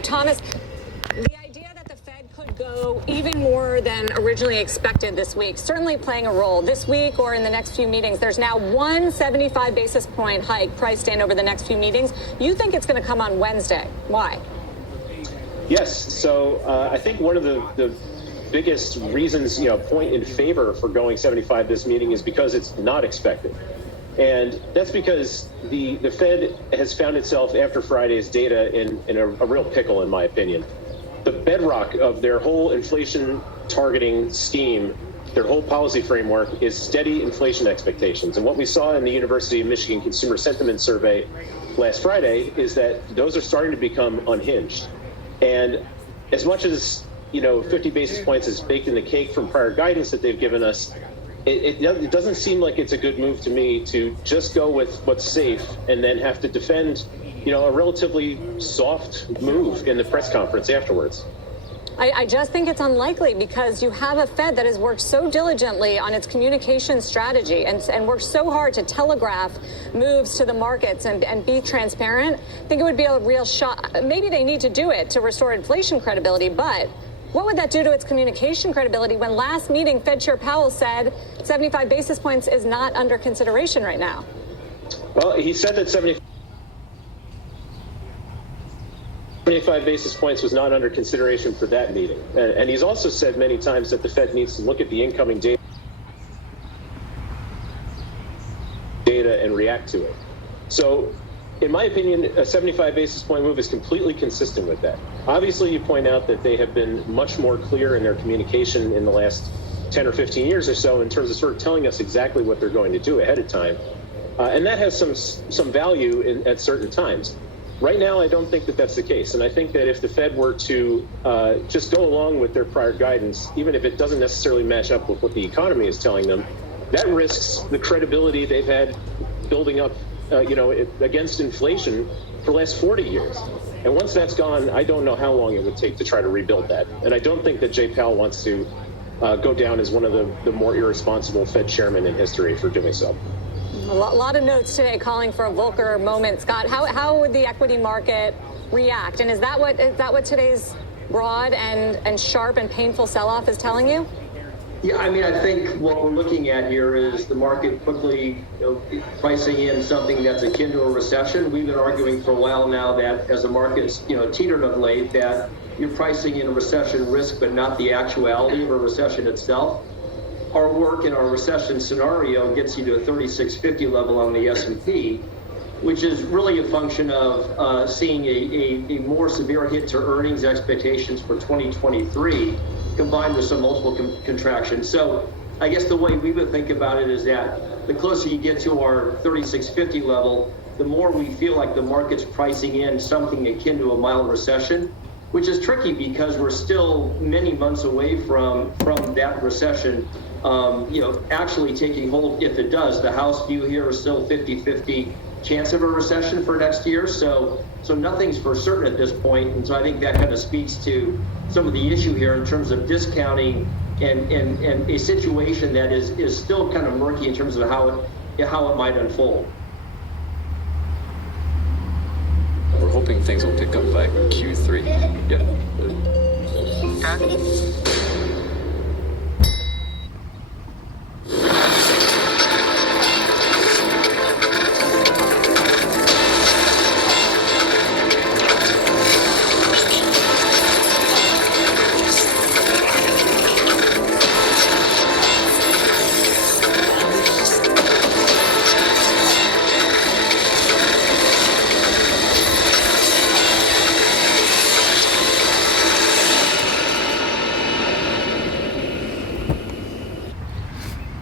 Thomas, the idea that the Fed could go even more than originally expected this week, certainly playing a role this week or in the next few meetings. There's now one 75 basis point hike priced in over the next few meetings. You think it's going to come on Wednesday. Why? Yes. So I think one of the biggest reasons, point in favor for going 75 this meeting is because it's not expected. And that's because the Fed has found itself after Friday's data in a real pickle, in my opinion. The bedrock of their whole inflation targeting scheme, their whole policy framework, is steady inflation expectations. And what we saw in the University of Michigan Consumer Sentiment Survey last Friday is that those are starting to become unhinged. And as much as 50 basis points is baked in the cake from prior guidance that they've given us, it doesn't seem like it's a good move to me to just go with what's safe and then have to defend, a relatively soft move in the press conference afterwards. I just think it's unlikely because you have a Fed that has worked so diligently on its communication strategy and worked so hard to telegraph moves to the markets and be transparent. I think it would be a real shock. Maybe they need to do it to restore inflation credibility, but what would that do to its communication credibility when last meeting Fed Chair Powell said 75 basis points is not under consideration right now? Well, he said that 75 basis points was not under consideration for that meeting. And he's also said many times that the Fed needs to look at the incoming data and react to it. So, in my opinion, a 75 basis point move is completely consistent with that. Obviously, you point out that they have been much more clear in their communication in the last 10 or 15 years or so in terms of sort of telling us exactly what they're going to do ahead of time. And that has some value at certain times. Right now, I don't think that that's the case. And I think that if the Fed were to just go along with their prior guidance, even if it doesn't necessarily match up with what the economy is telling them, that risks the credibility they've had building up against inflation for the last 40 years. And once that's gone, I don't know how long it would take to try to rebuild that. And I don't think that Jay Powell wants to go down as one of the more irresponsible Fed chairmen in history for doing so. A lot of notes today calling for a Volcker moment. Scott, how would the equity market react? And is that what today's broad and sharp and painful sell-off is telling you? Yeah, I think what we're looking at here is the market quickly pricing in something that's akin to a recession. We've been arguing for a while now that as the market's teetered of late, that you're pricing in a recession risk, but not the actuality of a recession itself. Our work in our recession scenario gets you to a 3650 level on the S&P, which is really a function of seeing a more severe hit to earnings expectations for 2023, combined with some multiple contractions. So I guess the way we would think about it is that the closer you get to our 3650 level, the more we feel like the market's pricing in something akin to a mild recession, which is tricky because we're still many months away from that recession actually taking hold. If it does, the house view here is still 50-50 chance of a recession for next year. So nothing's for certain at this point. And so I think that kind of speaks to some of the issue here in terms of discounting and a situation that is still kind of murky in terms of how it might unfold. We're hoping things will pick up by Q3. Yeah. Okay.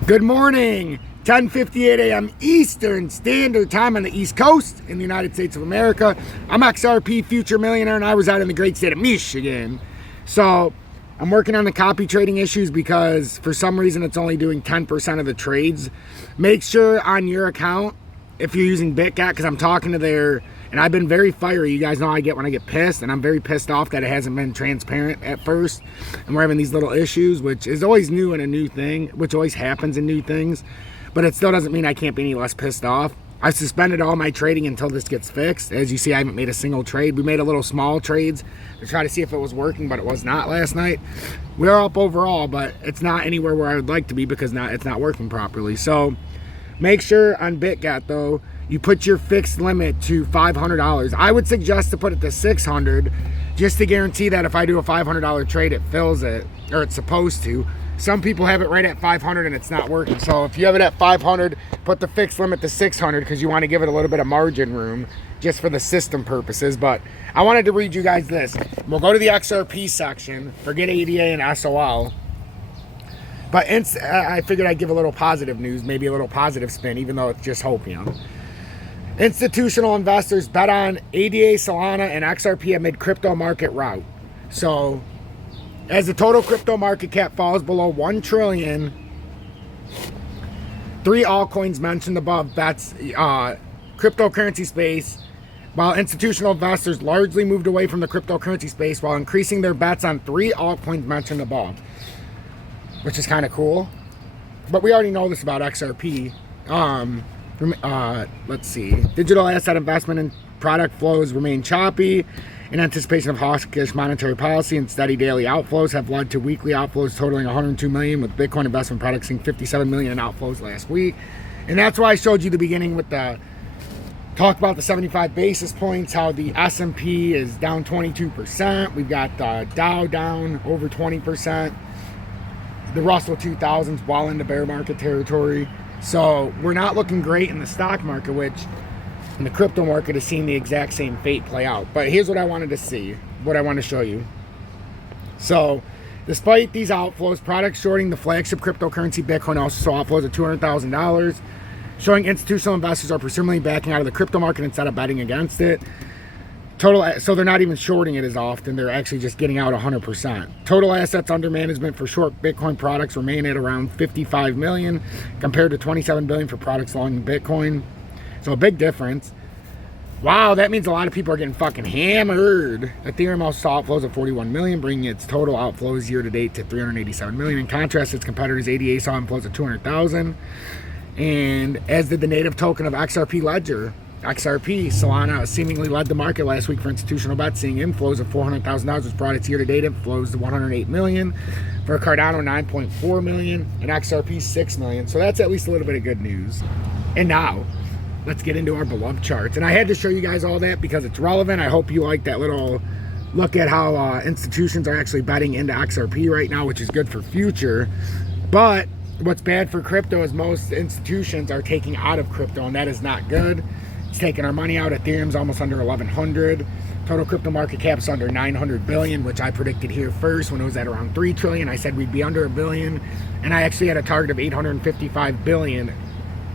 Good morning, 10:58 a.m. Eastern Standard Time on the East Coast in the United States of America. I'm XRP Future Millionaire and I reside in the great state of Michigan. So I'm working on the copy trading issues because for some reason it's only doing 10% of the trades. Make sure on your account, if you're using BITGET, because I'm talking to their, and I've been very fiery. You guys know I get when I get pissed, and I'm very pissed off that it hasn't been transparent at first. And we're having these little issues, which is always new and a new thing, which always happens in new things. But it still doesn't mean I can't be any less pissed off. I suspended all my trading until this gets fixed. As you see, I haven't made a single trade. We made a little small trades to try to see if it was working, but it was not last night. We're up overall, but it's not anywhere where I would like to be because it's not working properly. So make sure on BITGET, though, you put your fixed limit to $500. I would suggest to put it to $600 just to guarantee that if I do a $500 trade, it fills it, or it's supposed to. Some people have it right at $500 and it's not working. So if you have it at $500, put the fixed limit to $600 because you want to give it a little bit of margin room just for the system purposes. But I wanted to read you guys this. We'll go to the XRP section. Forget ADA and SOL. But I figured I'd give a little positive news, maybe a little positive spin, even though it's just hopium. Institutional investors bet on ADA, Solana, and XRP amid crypto market rout. So as the total crypto market cap falls below 1 trillion, 3 altcoins mentioned above bets cryptocurrency space, while institutional investors largely moved away from the cryptocurrency space while increasing their bets on 3 altcoins mentioned above, which is kind of cool. But we already know this about XRP. Let's see. Digital asset investment and product flows remain choppy in anticipation of hawkish monetary policy, and steady daily outflows have led to weekly outflows totaling 102 million, with Bitcoin investment products seeing 57 million in outflows last week. And that's why I showed you the beginning with the talk about the 75 basis points, how the S&P is down 22%. We've got the Dow down over 20%. The Russell 2000's well into bear market territory. So we're not looking great in the stock market, which in the crypto market is seeing the exact same fate play out. But here's what I wanted to see, what I want to show you. So despite these outflows, products shorting the flagship cryptocurrency Bitcoin also saw outflows of $200,000, showing institutional investors are presumably backing out of the crypto market instead of betting against it. So they're not even shorting it as often, they're actually just getting out 100%. Total assets under management for short Bitcoin products remain at around 55 million compared to 27 billion for products long Bitcoin. So a big difference. Wow, that means a lot of people are getting fucking hammered. Ethereum also saw outflows of 41 million, bringing its total outflows year to date to 387 million. In contrast, its competitors ADA saw inflows of 200,000, and as did the native token of XRP Ledger. XRP, Solana seemingly led the market last week for institutional bets, seeing inflows of $400,000, which brought its year-to-date inflows to 108 million. For Cardano, 9.4 million, and XRP, 6 million. So that's at least a little bit of good news. And now, let's get into our beloved charts. And I had to show you guys all that because it's relevant. I hope you like that little look at how institutions are actually betting into XRP right now, which is good for future. But what's bad for crypto is most institutions are taking out of crypto, and that is not good. It's taking our money out. Ethereum's almost under 1,100. Total crypto market cap's under 900 billion, which I predicted here first when it was at around 3 trillion. I said we'd be under a billion, and I actually had a target of 855 billion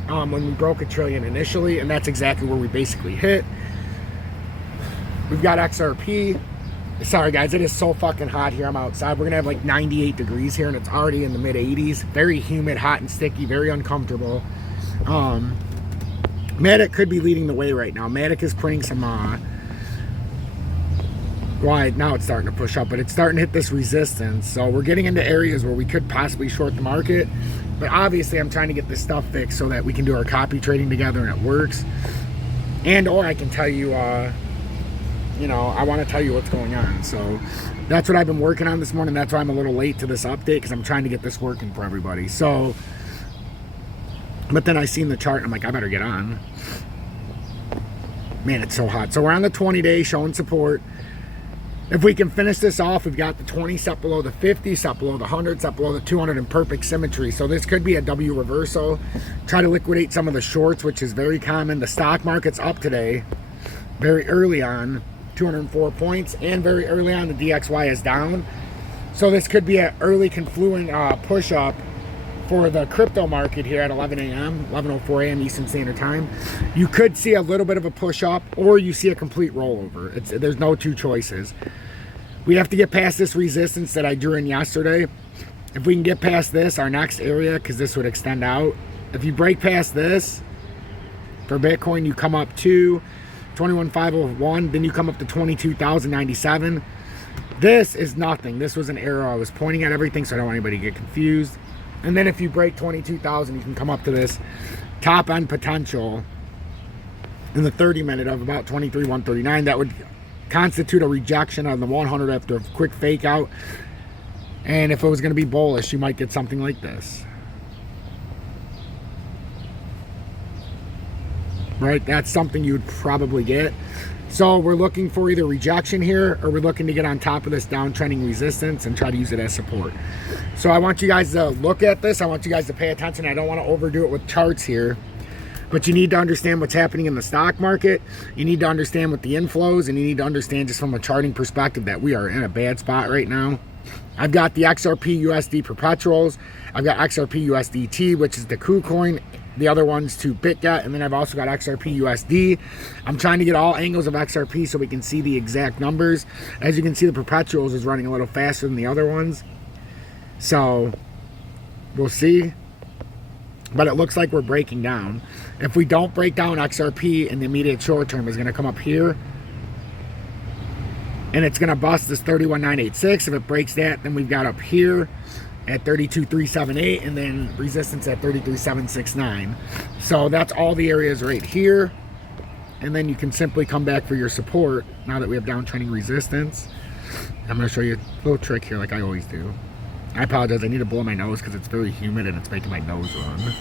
when we broke a trillion initially, and that's exactly where we basically hit. We've got XRP. Sorry guys, it is so fucking hot here. I'm outside. We're gonna have like 98 degrees here, and it's already in the mid 80s. Very humid, hot and sticky, very uncomfortable. Matic could be leading the way right now. Matic is putting some well, now it's starting to push up, but it's starting to hit this resistance. So we're getting into areas where we could possibly short the market. But obviously I'm trying to get this stuff fixed so that we can do our copy trading together and it works. And or I can tell you, you know, I want to tell you what's going on. So that's what I've been working on this morning. That's why I'm a little late to this update, because I'm trying to get this working for everybody. So, but then I seen the chart and I'm like, I better get on. Man, it's so hot. So we're on the 20-day showing support. If we can finish this off, we've got the 20 set below the 50, set below the 100, set below the 200 in perfect symmetry. So this could be a W reversal. Try to liquidate some of the shorts, which is very common. The stock market's up today, very early on, 204 points, and very early on the DXY is down. So this could be an early confluent push up for the crypto market here at 11 a.m., 11:04 a.m. Eastern Standard Time. You could see a little bit of a push up, or you see a complete rollover. There's no two choices. We have to get past this resistance that I drew in yesterday. If we can get past this, our next area, because this would extend out. If you break past this, for Bitcoin, you come up to 21,501, then you come up to 22,097. This is nothing. This was an arrow. I was pointing at everything, so I don't want anybody to get confused. And then if you break 22,000, you can come up to this top end potential in the 30-minute of about 23,139. That would constitute a rejection on the 100 after a quick fake out. And if it was going to be bullish, you might get something like this. Right? That's something you'd probably get. So we're looking for either rejection here, or we're looking to get on top of this downtrending resistance and try to use it as support. So I want you guys to look at this. I want you guys to pay attention. I don't want to overdo it with charts here, but you need to understand what's happening in the stock market. You need to understand with the inflows, and you need to understand just from a charting perspective that we are in a bad spot right now. I've got the XRP USD perpetuals. I've got XRP USDT, which is the KuCoin. The other one's to BitGet, and then I've also got XRP USD. I'm trying to get all angles of XRP so we can see the exact numbers. As you can see, the perpetuals is running a little faster than the other ones. So we'll see. But it looks like we're breaking down. If we don't break down, XRP in the immediate short term is going to come up here. And it's going to bust this 31,986. If it breaks that, then we've got up here at 32,378, and then resistance at 33,769. So that's all the areas right here. And then you can simply come back for your support now that we have downtrending resistance. I'm going to show you a little trick here like I always do. I apologize, I need to blow my nose because it's very humid and it's making my nose run.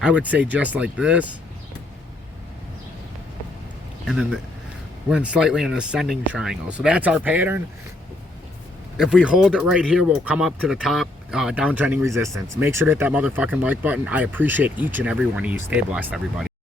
I would say just like this. And then we're in slightly an ascending triangle. So that's our pattern. If we hold it right here, we'll come up to the top downtrending resistance. Make sure to hit that motherfucking like button. I appreciate each and every one of you. Stay blessed, everybody.